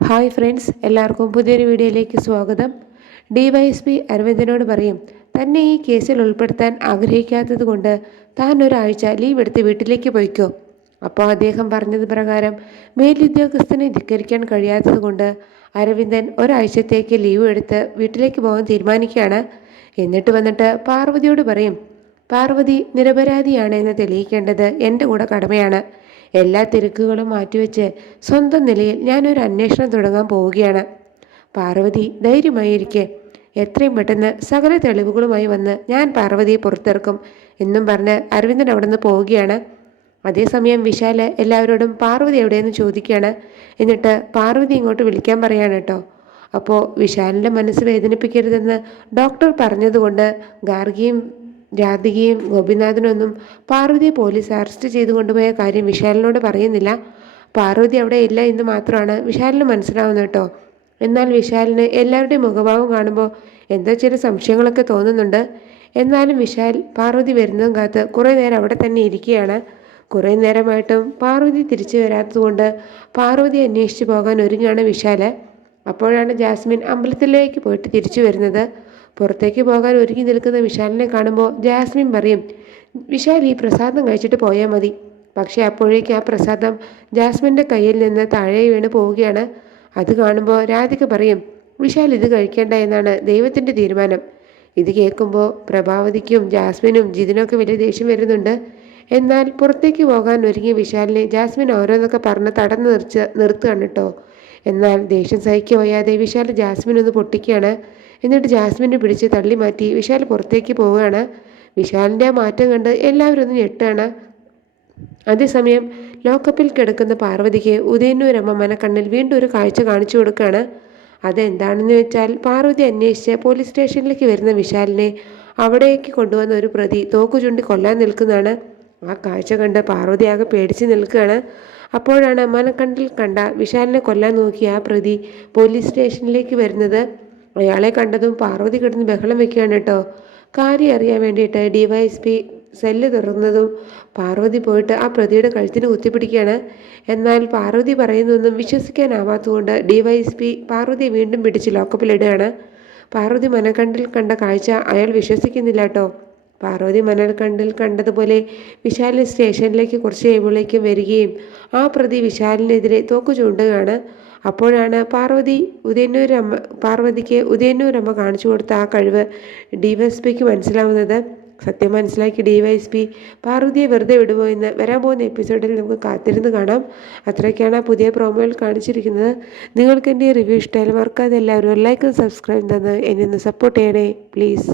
Hi friends എല്ലാവർക്കും പുതിയൊരു വീഡിയോയിലേക്ക് സ്വാഗതം. ഡിവൈഎസ്പി അരവിന്ദനോട് പറയും തന്നെ ഈ കേസിൽ ഉൾപ്പെടുത്താൻ ആഗ്രഹിക്കാത്തത് കൊണ്ട് താൻ ഒരാഴ്ച ലീവ് എടുത്ത് വീട്ടിലേക്ക് പോയിക്കോ. അപ്പോൾ അദ്ദേഹം പറഞ്ഞത് പ്രകാരം മേലുദ്യോഗസ്ഥനെ ധിക്കരിക്കാൻ കഴിയാത്തത് കൊണ്ട് അരവിന്ദൻ ഒരാഴ്ചത്തേക്ക് ലീവ് എടുത്ത് വീട്ടിലേക്ക് പോകാൻ തീരുമാനിക്കുകയാണ്. എന്നിട്ട് വന്നിട്ട് പാർവതിയോട് പറയും പാർവതി നിരപരാധിയാണ് എന്ന് തെളിയിക്കേണ്ടത് എന്റെ കൂടെ കടമയാണ്. എല്ലാ തിരക്കുകളും മാറ്റിവെച്ച് സ്വന്തം നിലയിൽ ഞാനൊരു അന്വേഷണം തുടങ്ങാൻ പോവുകയാണ്. പാർവതി ധൈര്യമായിരിക്കെ. എത്രയും പെട്ടെന്ന് സകല തെളിവുകളുമായി വന്ന് ഞാൻ പാർവതിയെ പുറത്തിറക്കും എന്നും പറഞ്ഞ് അരവിന്ദൻ അവിടെ നിന്ന് പോവുകയാണ്. അതേസമയം വിശാൽ എല്ലാവരോടും പാർവതി എവിടെയെന്ന് ചോദിക്കുകയാണ്. എന്നിട്ട് പാർവതി ഇങ്ങോട്ട് വിളിക്കാൻ പറയാണ് കേട്ടോ അപ്പോൾ വിശാലിന്റെ മനസ്സ് വേദനിപ്പിക്കരുതെന്ന് ഡോക്ടർ പറഞ്ഞതുകൊണ്ട് ഗാർഗിയും രാധികയും ഗോപിനാഥനൊന്നും പാർവതിയെ പോലീസ് അറസ്റ്റ് ചെയ്തു കൊണ്ടുപോയ കാര്യം വിശാലിനോട് പറയുന്നില്ല. പാർവതി അവിടെ ഇല്ല എന്ന് മാത്രമാണ് വിശാലിന് മനസ്സിലാവുന്നത് കേട്ടോ. എന്നാൽ വിശാലിന് എല്ലാവരുടെയും മുഖഭാവം കാണുമ്പോൾ എന്തോ ചില സംശയങ്ങളൊക്കെ തോന്നുന്നുണ്ട്. എന്നാലും വിശാൽ പാർവതി വരുന്നതും കാത്ത് കുറേ നേരം അവിടെ തന്നെ ഇരിക്കുകയാണ്. കുറേ നേരമായിട്ടും പാർവതി തിരിച്ചു വരാത്തതുകൊണ്ട് പാർവതി അന്വേഷിച്ചു പോകാൻ ഒരുങ്ങാണ് വിശാൽ അപ്പോഴാണ് ജാസ്മിൻ അമ്പലത്തിലേക്ക് പോയിട്ട് തിരിച്ചു വരുന്നത്. പുറത്തേക്ക് പോകാൻ ഒരുങ്ങി നിൽക്കുന്ന വിശാലിനെ കാണുമ്പോൾ ജാസ്മിൻ പറയും വിശാൽ ഈ പ്രസാദം കഴിച്ചിട്ട് പോയാൽ മതി. പക്ഷേ അപ്പോഴേക്ക് ആ പ്രസാദം ജാസ്മിന്റെ കയ്യിൽ നിന്ന് താഴെ വീണ് പോവുകയാണ്. അത് കാണുമ്പോൾ രാധിക പറയും വിശാൽ ഇത് കഴിക്കേണ്ട എന്നാണ് ദൈവത്തിന്റെ തീരുമാനം. ഇത് കേൾക്കുമ്പോൾ പ്രഭാവതിക്കും ജാസ്മിനും ജിതിനൊക്കെ വലിയ ദേഷ്യം വരുന്നുണ്ട്. എന്നാൽ പുറത്തേക്ക് പോകാൻ ഒരുങ്ങിയ വിശാലിനെ ജാസ്മിൻ ഓരോന്നൊക്കെ പറഞ്ഞ് തടഞ്ഞു നിർച്ച നിർത്തുകയാണ് കേട്ടോ. എന്നാൽ ദേഷ്യം സഹിക്കുക വയ്യാതെ വിശാൽ ജാസ്മിൻ ഒന്ന് പൊട്ടിക്കുകയാണ്. എന്നിട്ട് ജാസ്മിനെ പിടിച്ച് തള്ളി മാറ്റി വിശാൽ പുറത്തേക്ക് പോവുകയാണ്. വിശാലിന്റെ മാറ്റം കണ്ട് എല്ലാവരും ഒന്ന് ഞെട്ടാണ്. അതേസമയം ലോക്കപ്പിൽ കിടക്കുന്ന പാർവതിക്ക് ഉദയന്നൂരമ്മ മനക്കണ്ണിൽ വീണ്ടും ഒരു കാഴ്ച കാണിച്ചു കൊടുക്കുകയാണ്. അതെന്താണെന്ന് വെച്ചാൽ പാർവതി അന്വേഷിച്ച് പോലീസ് സ്റ്റേഷനിലേക്ക് വരുന്ന വിശാലിനെ അവിടേക്ക് കൊണ്ടുവന്ന ഒരു പ്രതി തോക്കു ചൂണ്ടി കൊല്ലാൻ നിൽക്കുന്നതാണ്. ആ കാഴ്ച കണ്ട് പാർവതി ആകെ പേടിച്ച് നിൽക്കുകയാണ്. അപ്പോഴാണ് മനക്കണ്ണിൽ കണ്ട വിശാലിനെ കൊല്ലാൻ നോക്കിയ ആ പ്രതി പോലീസ് സ്റ്റേഷനിലേക്ക് വരുന്നത്. അയാളെ കണ്ടതും പാർവതി കിടന്ന് ബഹളം വെക്കുകയാണ് കേട്ടോ. കാര്യം അറിയാൻ വേണ്ടിയിട്ട് ഡിവൈഎസ്പി സെല്ല് തുറന്നതും പാർവതി പോയിട്ട് ആ പ്രതിയുടെ കഴുത്തിന് കുത്തിപ്പിടിക്കുകയാണ്. എന്നാൽ പാർവതി പറയുന്നതൊന്നും വിശ്വസിക്കാനാവാത്തതുകൊണ്ട് ഡിവൈഎസ്പി പാർവതിയെ വീണ്ടും പിടിച്ച് ലോക്കപ്പിലിടുകയാണ്. പാർവതി മനക്കണ്ടിൽ കണ്ട കാഴ്ച അയാൾ വിശ്വസിക്കുന്നില്ല കേട്ടോ. പാർവതി മനൽക്കണ്ടിൽ കണ്ടതുപോലെ വിശാലിന് സ്റ്റേഷനിലേക്ക് കുറച്ച് കഴിയുമ്പോഴേക്കും വരികയും ആ പ്രതി വിശാലിനെതിരെ തോക്കു ചൂണ്ടുകയാണ്. അപ്പോഴാണ് പാർവതി ഉദയന്നൂരമ്മ പാർവതിക്ക് ഉദയന്നൂരമ്മ കാണിച്ചു കൊടുത്ത ആ കഴിവ് ഡി വൈ പിക്ക് മനസ്സിലാവുന്നത്. സത്യം മനസ്സിലാക്കി ഡി വൈ എസ് പി പാർവതിയെ വെറുതെ വിടുമോ എന്ന് വരാൻ പോകുന്ന എപ്പിസോഡിൽ നമുക്ക് കാത്തിരുന്ന് കാണാം. അത്രയ്ക്കാണ് പുതിയ പ്രോമോയിൽ കാണിച്ചിരിക്കുന്നത്. നിങ്ങൾക്ക് എന്റെ റിവ്യൂ ഇഷ്ടമായാലും മറക്കാതെ എല്ലാവരും ലൈക്കും സബ്സ്ക്രൈബ് തന്ന് എന്നെ ഒന്ന് സപ്പോർട്ട് ചെയ്യണേ പ്ലീസ്.